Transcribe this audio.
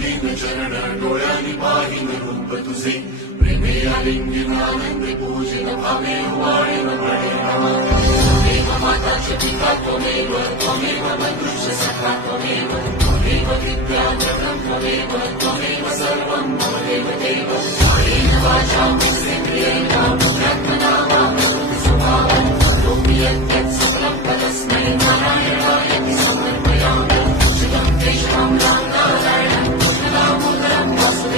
दीन चरण डोळ्यांनी पाहिन रूप तुझे प्रेमे आलिंगन आनंदे पूजिन भावे वाळीन पडे नमा त्वमेव माताच पिता त्वमेव त्वमेव मनुष्य सखा त्वमेव त्वमेव विद्या जगं त्वमेव त्वमेव सर्वं त्वमेव देव कायेन वाचा मनसेन्द्रियेण बुद्ध्यात्मना वा करोमि स्वभावं करोमि यद्यत्